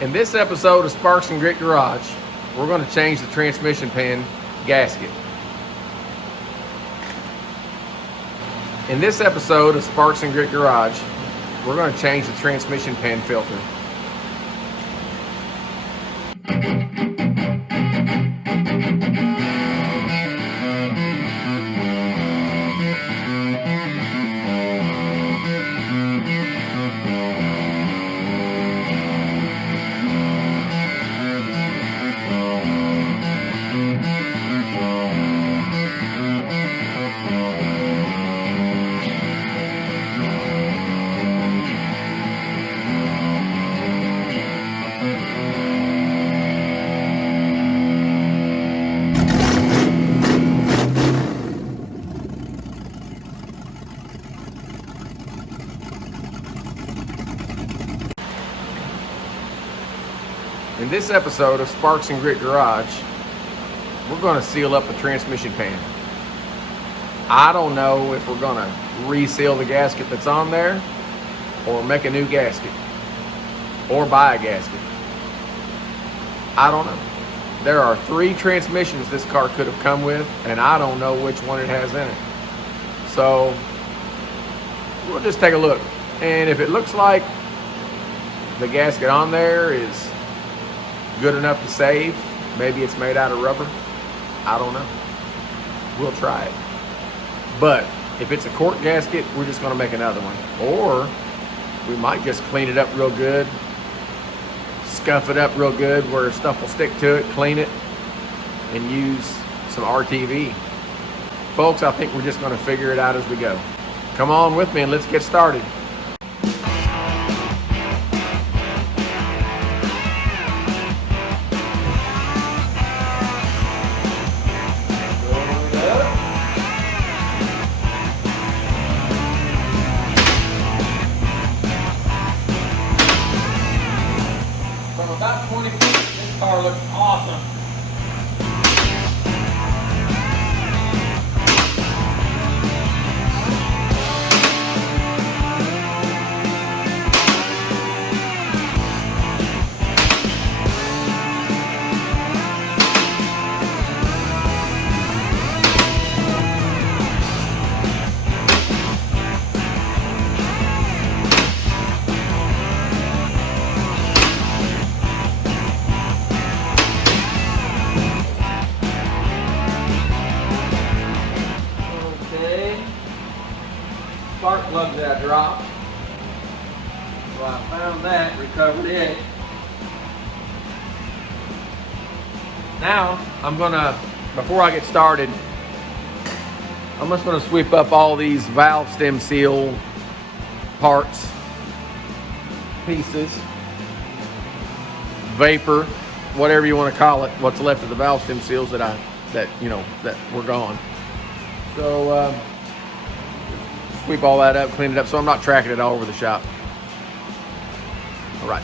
In this episode of Sparks and Grit Garage, we're going to change the transmission pan gasket. In this episode of Sparks and Grit Garage, we're going to change the transmission pan filter. In this episode of Sparks and Grit Garage, we're going to seal up the transmission pan. I don't know if we're going to reseal the gasket that's on there or make a new gasket or buy a gasket. I don't know. There are 3 transmissions this car could have come with, and I don't know which one it has in it. So we'll just take a look. And if it looks like the gasket on there is good enough to save, maybe it's made out of rubber, I don't know. We'll try it. But if it's a cork gasket, we're just going to make another one. Or we might just clean it up real good, scuff it up real good where stuff will stick to it, clean it, and use some RTV. Folks, I think we're just going to figure it out as we go. Come on with me and let's get started. About 20 feet, this car looks awesome. Spark plug that I dropped. So I found that, recovered it. Now I'm gonna, before I get started, I'm just gonna sweep up all these valve stem seal parts, pieces, vapor, whatever you want to call it, what's left of the valve stem seals that were gone. So sweep all that up, clean it up so I'm not tracking it all over the shop. All right.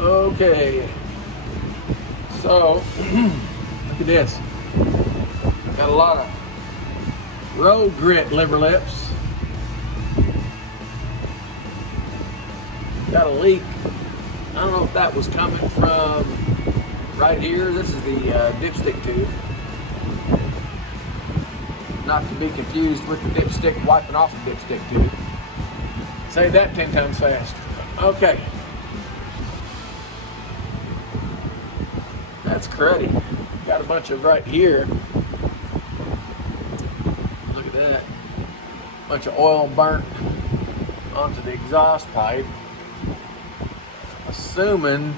Okay. So, look at this. Got a lot of road grit liver lips. Got a leak. I don't know if that was coming from right here. This is the dipstick tube. Not to be confused with the dipstick wiping off the dipstick tube. Say that 10 times fast. Okay. That's cruddy. Got a bunch of right here. Look at that. Bunch of oil burnt onto the exhaust pipe. Assuming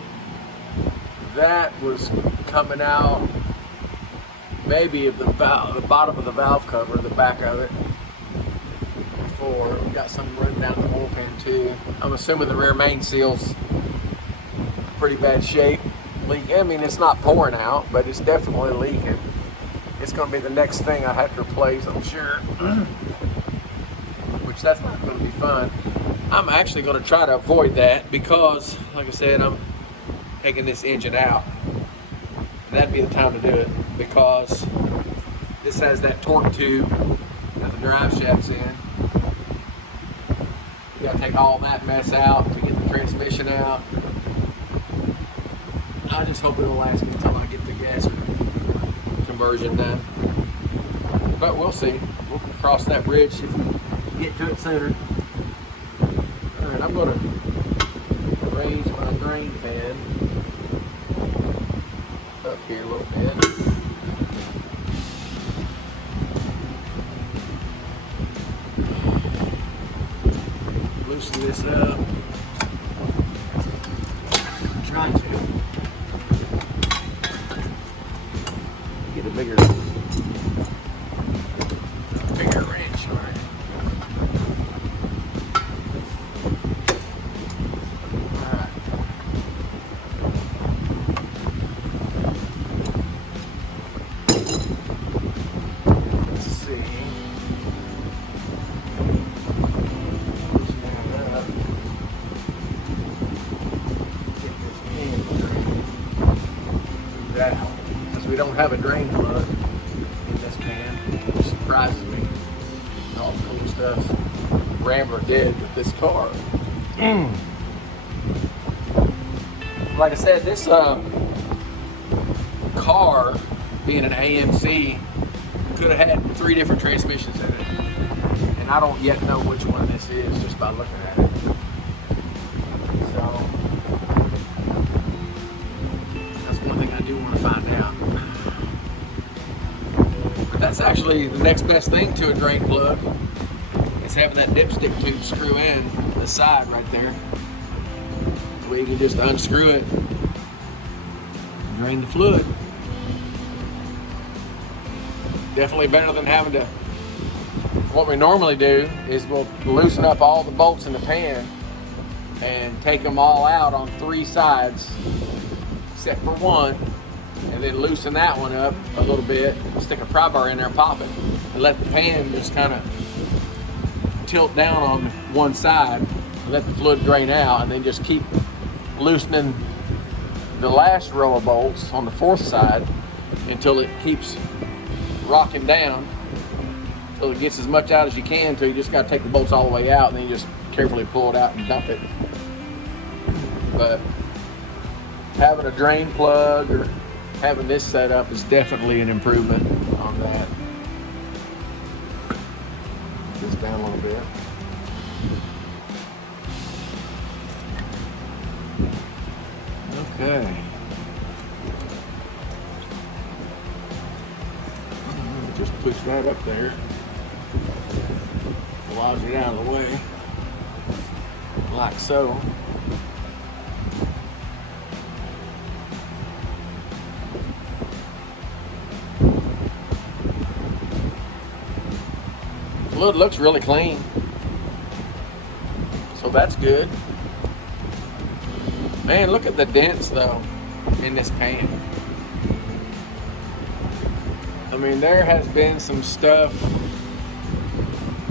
that was coming out maybe of the bottom of the valve cover, the back of it. Before we got some running down the oil pan too. I'm assuming the rear main seal's pretty bad shape. I mean, it's not pouring out, but it's definitely leaking. It's going to be the next thing I have to replace, I'm sure. Which that's not going to be fun. I'm actually going to try to avoid that because, like I said, I'm taking this engine out. that'd be the time to do it, because this has that torque tube that the drive shaft's in. You gotta take all that mess out to get the transmission out. I just hope it'll last me until I get the gas conversion done. But we'll see. We'll cross that bridge if we get to it sooner. Alright, I'm gonna raise my drain pan up here a little bit. Loosen this up. Trying to get a bigger wrench on it. Alright. Let's see. Because we don't have a drain plug in this pan, which surprises me. All the cool stuff Rambler did with this car. Like I said, this car, being an AMC, could have had 3 different transmissions in it. And I don't yet know which one this is just by looking at it. So that's one thing I do want to find out. But that's actually the next best thing to a drain plug, is having that dipstick tube screw in the side right there, where you can just unscrew it, drain the fluid. Definitely better than having to. What we normally do is we'll loosen up all the bolts in the pan and take them all out on 3 sides, except for one, and then loosen that one up a little bit, stick a pry bar in there, pop it, and let the pan just kind of tilt down on one side, and let the fluid drain out, and then just keep loosening the last row of bolts on the 4th side until it keeps rocking down, until it gets as much out as you can, until you just got to take the bolts all the way out, and then you just carefully pull it out and dump it. But having a drain plug or having this set up is definitely an improvement on that. This down a little bit. Okay. Just push that up there. Allows it out of the way. Like so. Fluid looks really clean, so that's good. Man, look at the dents though in this pan. I mean, there has been some stuff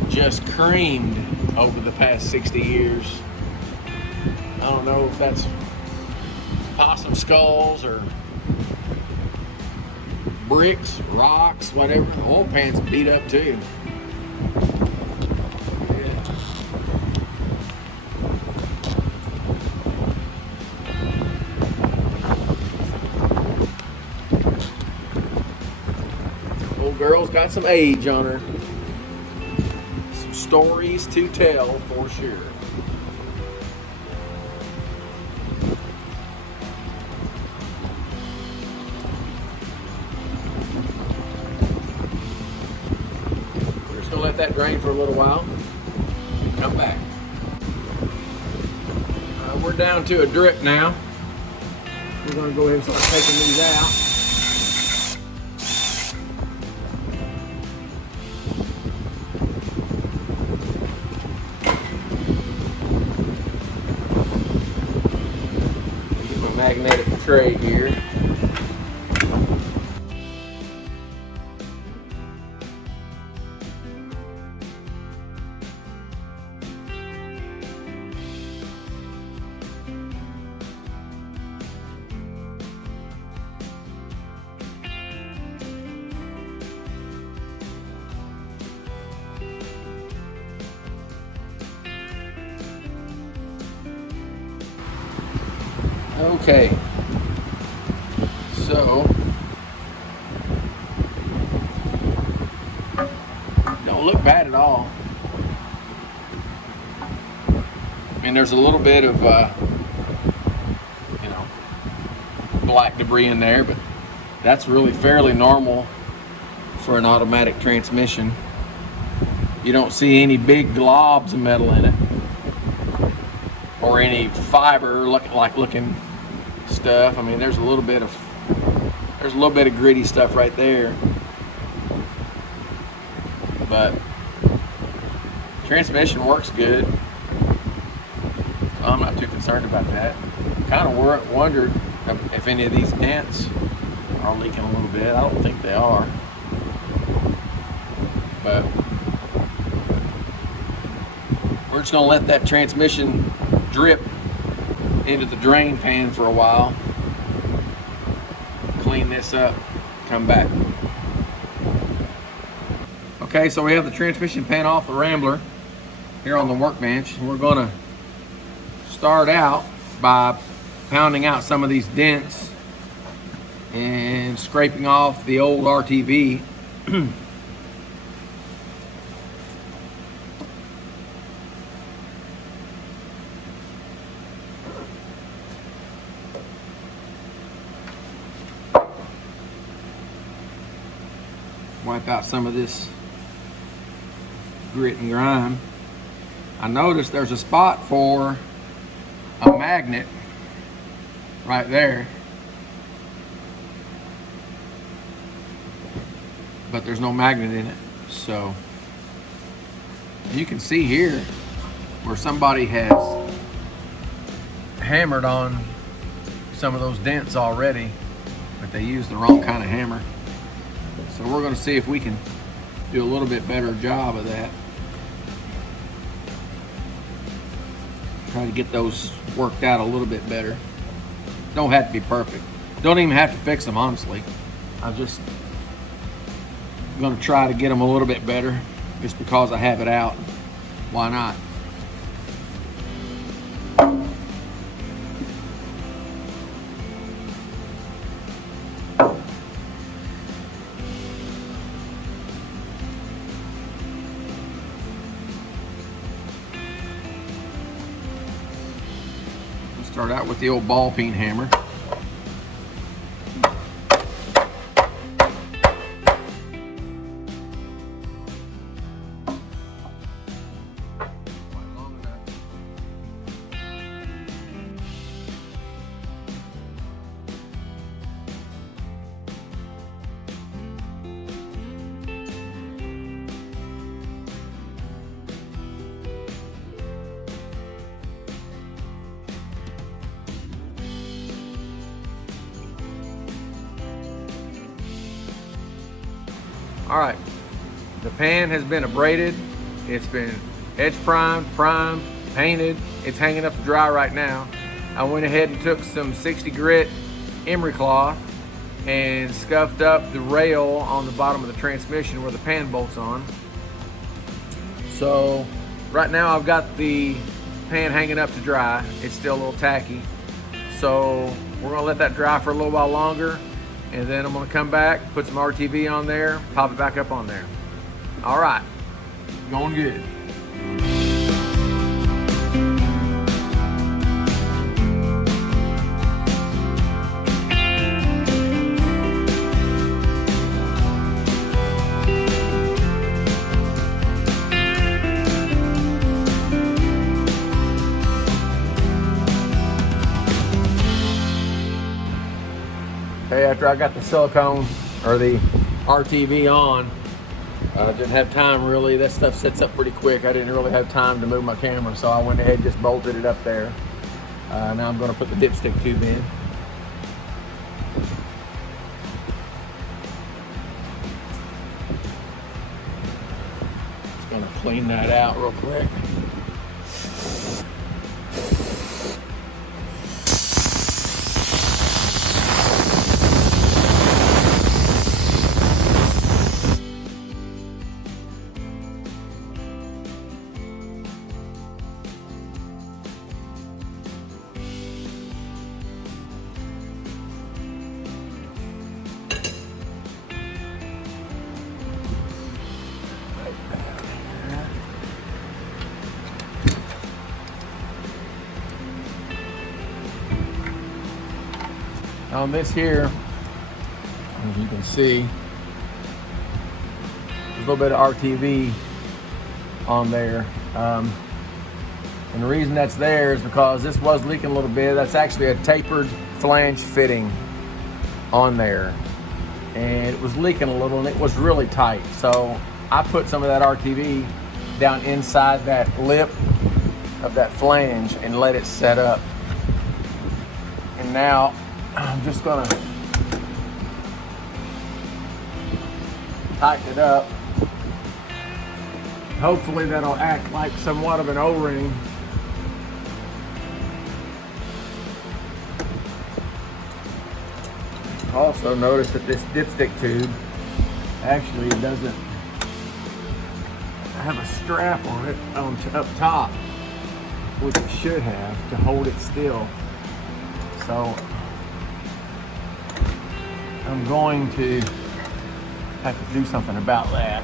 just creamed over the past 60 years. I don't know if that's possum skulls or bricks, rocks, whatever. The oil pan's beat up too. Girl's got some age on her. Some stories to tell for sure. We're just gonna let that drain for a little while and come back. We're down to a drip now. We're gonna go ahead and start taking these out. Magnetic tray here. Okay, so don't look bad at all. And there's a little bit of black debris in there, but that's really fairly normal for an automatic transmission. You don't see any big globs of metal in it or any fiber looking stuff. I mean, there's a little bit of gritty stuff right there, but transmission works good. So I'm not too concerned about that. Kind of wondered if any of these dents are leaking a little bit. I don't think they are, but we're just gonna let that transmission drip into the drain pan for a while, clean this up, come back. Okay, so we have the transmission pan off the Rambler here on the workbench, and we're gonna start out by pounding out some of these dents and scraping off the old RTV. Wipe out some of this grit and grime. I noticed there's a spot for a magnet right there, but there's no magnet in it. So you can see here where somebody has hammered on some of those dents already, but they used the wrong kind of hammer. So we're going to see if we can do a little bit better job of that. Try to get those worked out a little bit better. Don't have to be perfect. Don't even have to fix them, honestly. I'm just going to try to get them a little bit better just because I have it out. Why not? Start out with the old ball peen hammer. All right, the pan has been abraded. It's been edge primed, painted. It's hanging up to dry right now. I went ahead and took some 60 grit emery cloth and scuffed up the rail on the bottom of the transmission where the pan bolts on. So right now I've got the pan hanging up to dry. It's still a little tacky. So we're gonna let that dry for a little while longer, and then I'm gonna come back, put some RTV on there, pop it back up on there. All right, going good. Hey, after I got the silicone or the RTV on, I didn't have time really. That stuff sets up pretty quick. I didn't really have time to move my camera, so I went ahead and just bolted it up there. Now I'm going to put the dipstick tube in. Just going to clean that out real quick. on this here, as you can see, there's a little bit of RTV on there. And the reason that's there is because this was leaking a little bit. That's actually a tapered flange fitting on there. And it was leaking a little and it was really tight. So I put some of that RTV down inside that lip of that flange and let it set up. And now I'm just gonna tighten it up. Hopefully that'll act like somewhat of an O-ring. Also notice that this dipstick tube actually doesn't have a strap on it up top, which it should have to hold it still. So I'm going to have to do something about that.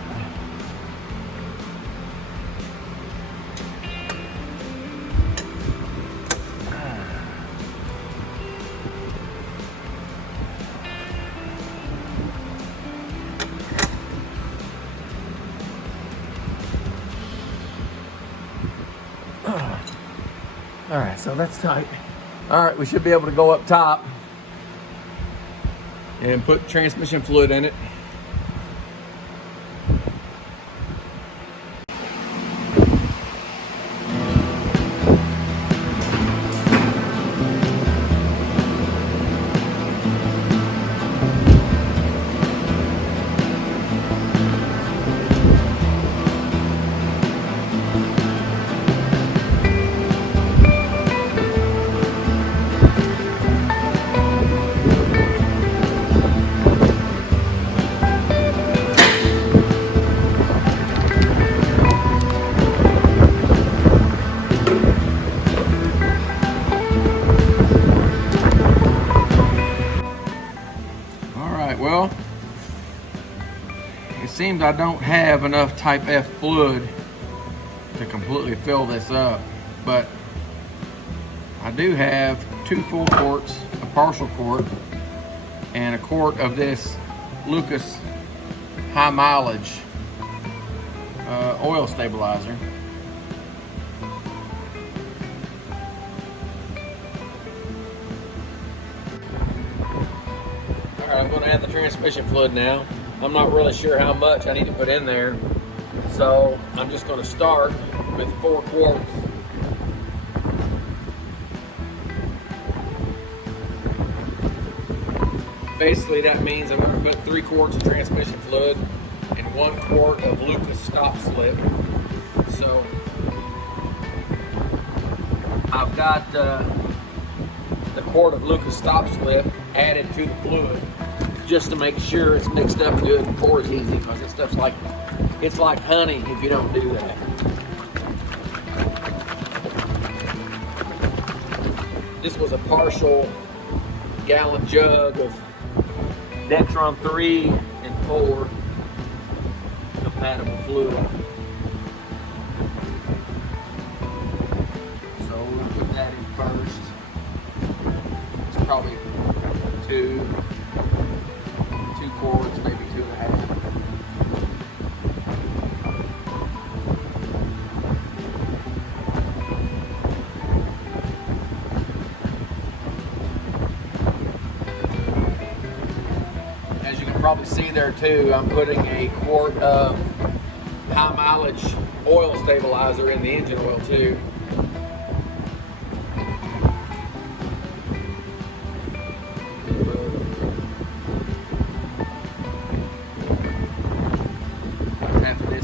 All right, so that's tight. All right, we should be able to go up top and put transmission fluid in it. Well, it seems I don't have enough type F fluid to completely fill this up, but I do have 2 full quarts, a partial quart, and a quart of this Lucas high mileage oil stabilizer. I'm going to add the transmission fluid now. I'm not really sure how much I need to put in there, so I'm just going to start with 4 quarts. Basically that means I'm going to put 3 quarts of transmission fluid and 1 quart of Lucas stop slip. So I've got the quart of Lucas stop slip added to the fluid, just to make sure it's mixed up good and pours easy, because this stuff's like, it's like honey if you don't do that. This was a partial gallon jug of Dexron 3 and 4 compatible fluid. So we'll put that in first. It's probably 2 quarts, maybe 2.5. As you can probably see there too, I'm putting a quart of high mileage oil stabilizer in the engine oil too.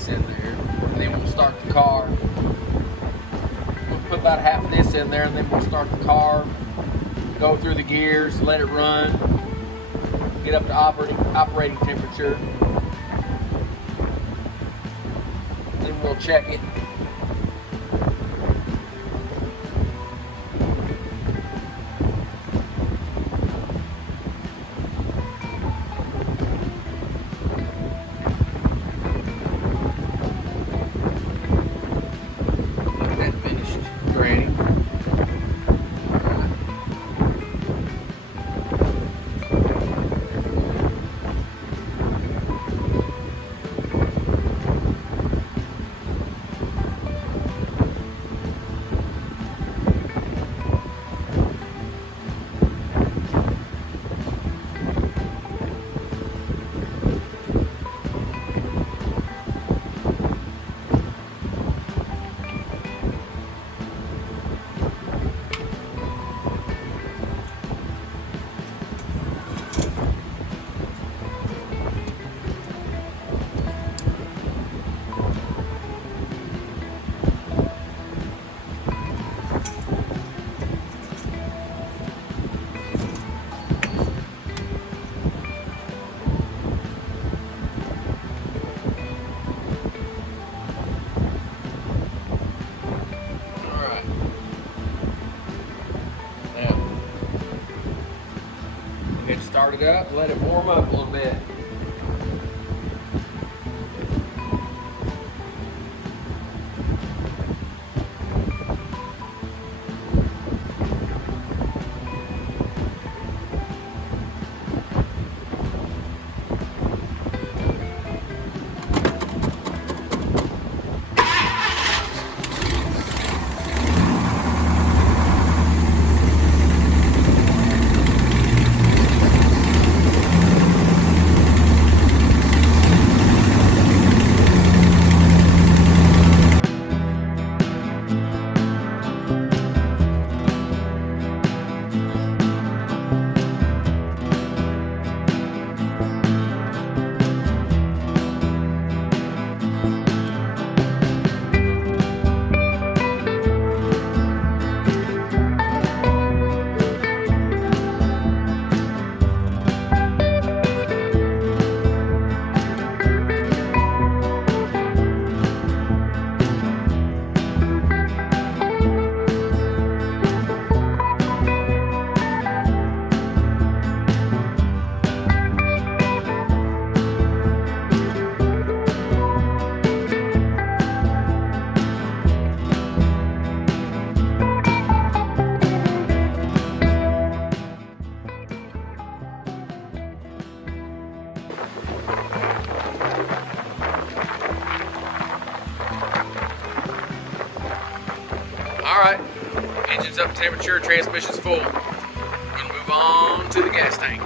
In there, and then we'll start the car. We'll put about half of this in there, and then we'll start the car, go through the gears, let it run, get up to operating temperature, then we'll check it. Start it up, let it warm up a little bit. Alright, engine's up to temperature, transmission's full. Gonna move on to the gas tank.